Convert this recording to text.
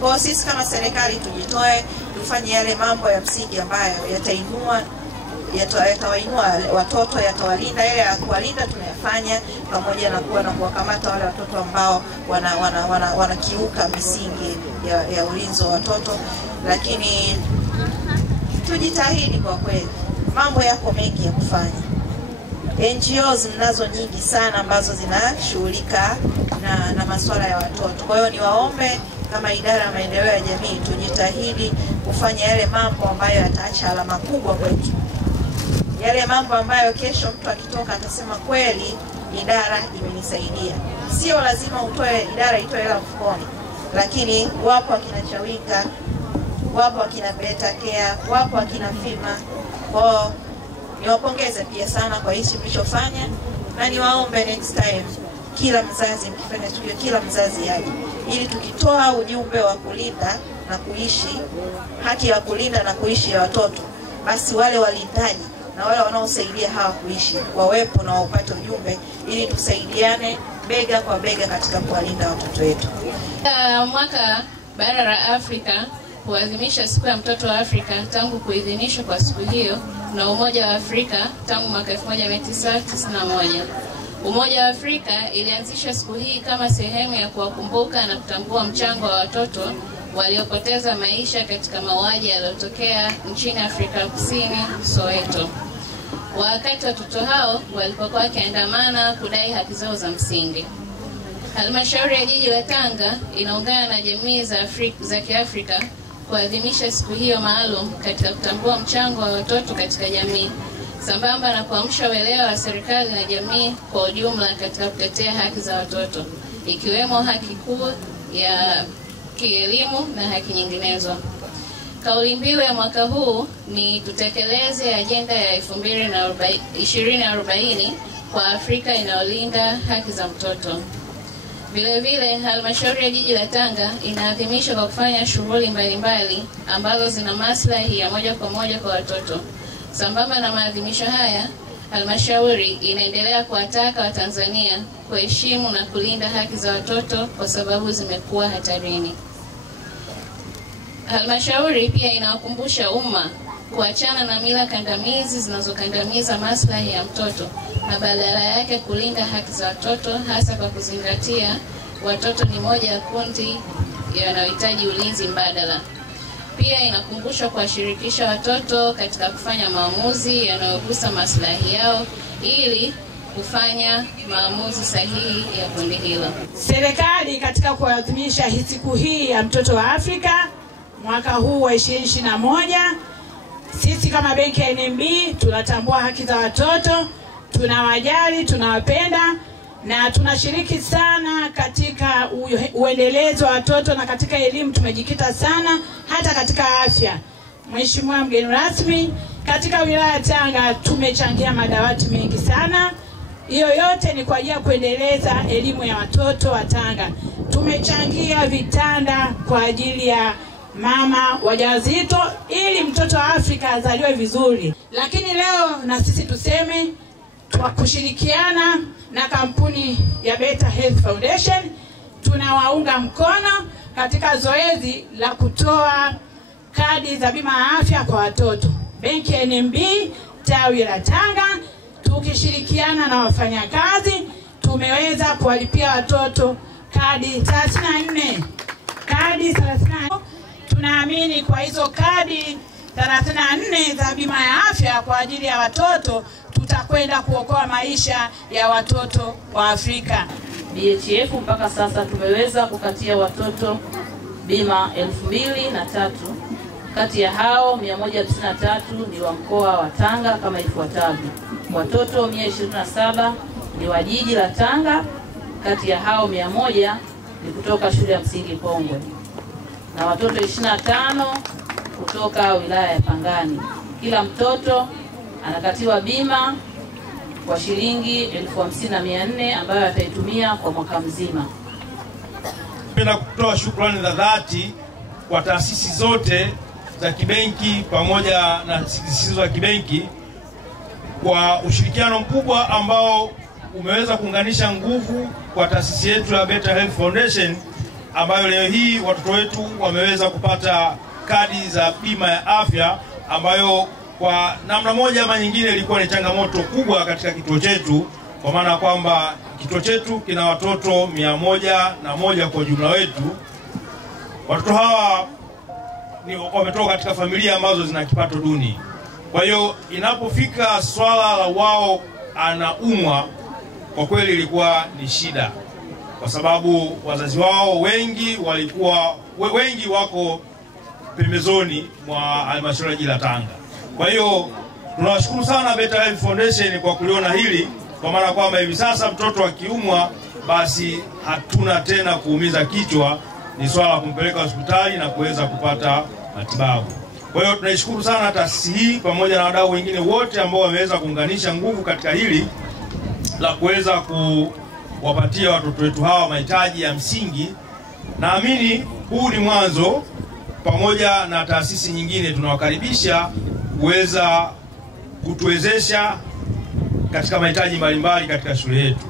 Kwa sisi kama serikali tujitoe, tufanye yale mambo ya msingi ambayo yatawainua watoto, yatawalinda. Yale ya kuwalinda tunayafanya, pamoja na kuwakamata wale watoto ambao wanakiuka misingi ya ulinzi wa watoto. Lakini tujitahidi kwa kweli, mambo yako mengi ya kufanya. NGOs mnazo nyingi sana ambazo zinashughulika na masuala ya watoto. Kwa hiyo niwaombe kama idara ya maendeleo ya jamii tujitahidi kufanya yale mambo ambayo yataacha alama kubwa kwetu. Yale mambo ambayo kesho mtu akitoka atasema kweli idara imenisaidia. Sio lazima idara itoe hela mfukoni, lakini wapo akina Chawinga, wapo akina Beta Care, wapo akina Fima. Kwa niwapongeze pia sana kwa hicho mlichofanya, na niwaombe next time kila mzazi mkifanya tukio, kila mzazi aje, ili tukitoa ujumbe wa kulinda na kuishi, haki ya kulinda na kuishi ya watoto, basi wale walindaji na wale wanaosaidia hawa kuishi wawepo na waupate ujumbe, ili tusaidiane bega kwa bega katika kuwalinda watoto wetu. Mwaka bara la Afrika kuadhimisha siku ya mtoto wa Afrika tangu kuidhinishwa kwa siku hiyo na Umoja wa Afrika tangu mwaka 1991. Umoja wa Afrika ilianzisha siku hii kama sehemu ya kuwakumbuka na kutambua mchango wa watoto waliopoteza maisha katika mauaji yaliyotokea nchini Afrika Kusini, Soweto. Wakati watoto hao walipokuwa wakiandamana kudai haki zao za msingi. Halmashauri ya Jiji la Tanga inaungana na jamii za Kiafrika kuadhimisha siku hiyo maalum katika kutambua mchango wa watoto katika jamii, sambamba na kuamsha uelewa wa serikali na jamii kwa ujumla katika kutetea haki za watoto, ikiwemo haki kuu ya kielimu na haki nyinginezo. Kauli mbiu ya mwaka huu ni tutekeleze ajenda ya 2040 kwa Afrika inayolinda haki za mtoto. Vile vile, halmashauri ya Jiji la Tanga inaadhimisha kwa kufanya shughuli mbalimbali ambazo zina maslahi ya moja kwa moja kwa watoto. Sambamba na maadhimisho haya, halmashauri inaendelea kuwataka Watanzania kuheshimu na kulinda haki za watoto kwa sababu zimekuwa hatarini. Halmashauri pia inawakumbusha umma kuachana na mila kandamizi zinazokandamiza maslahi ya mtoto na badala yake kulinda haki za watoto, hasa kwa kuzingatia watoto ni moja ya kundi yanayohitaji ulinzi mbadala. Pia inakumbushwa kuwashirikisha watoto katika kufanya maamuzi yanayogusa maslahi yao ili kufanya maamuzi sahihi ya kundi hilo. Serikali katika kuadhimisha siku hii ya mtoto wa Afrika mwaka huu wa 2021, sisi kama benki ya NMB tunatambua haki za watoto, tunawajali, tunawapenda na tunashiriki sana katika uendelezo wa watoto, na katika elimu tumejikita sana, hata katika afya. Mheshimiwa mgeni rasmi, katika wilaya ya Tanga tumechangia madawati mengi sana. Hiyo yote ni kwa ajili ya kuendeleza elimu ya watoto wa Tanga. Tumechangia vitanda kwa ajili ya mama wajawazito ili mtoto wa Afrika azaliwe vizuri. Lakini leo na sisi tuseme kushirikiana na kampuni ya Better Health Foundation tunawaunga mkono katika zoezi la kutoa kadi za bima ya afya kwa watoto. Benki ya NMB tawi la Tanga tukishirikiana na wafanyakazi tumeweza kuwalipia watoto kadi 34. Kadi 34. Tunaamini kwa hizo kadi 34 za bima ya afya kwa ajili ya watoto tutakwenda kuokoa maisha ya watoto wa Afrika. BHF mpaka sasa tumeweza kukatia watoto bima 2003. Kati ya hao 193 ni wa mkoa wa Tanga kama ifuatavyo. Watoto 127 ni wa Jiji la Tanga, kati ya hao 100 ni kutoka shule ya msingi Pongwe, na watoto 25 kutoka wilaya ya Pangani. Kila mtoto anakatiwa bima kwa shilingi 50,400 ambayo ataitumia kwa mwaka mzima. Napenda kutoa shukrani za dhati kwa taasisi zote za kibenki pamoja na zisizo za kibenki kwa ushirikiano mkubwa ambao umeweza kuunganisha nguvu kwa taasisi yetu ya Better Health Foundation ambayo leo hii watoto wetu wameweza kupata kadi za bima ya afya, ambayo kwa namna moja ama nyingine ilikuwa ni changamoto kubwa katika kituo chetu, kwa maana kwamba kituo chetu kina watoto 101 kwa jumla wetu. Watoto hawa wametoka katika familia ambazo zina kipato duni. Kwa hiyo inapofika swala la wao anaumwa, kwa kweli ilikuwa ni shida, kwa sababu wazazi wao wengi wako pembezoni mwa halmashauri ya jiji la Tanga. Kwa hiyo tunawashukuru sana Better Life Foundation kwa kuliona hili, kwa maana kwamba hivi sasa mtoto akiumwa basi hatuna tena kuumiza kichwa, ni swala la kumpeleka hospitali na kuweza kupata matibabu. Kwa hiyo tunaishukuru sana taasisi hii pamoja na wadau wengine wote ambao wameweza kuunganisha nguvu katika hili la kuweza kuwapatia watoto wetu hawa mahitaji ya msingi. Naamini huu ni mwanzo, pamoja na taasisi nyingine tunawakaribisha kuweza kutuwezesha katika mahitaji mbalimbali katika shule yetu.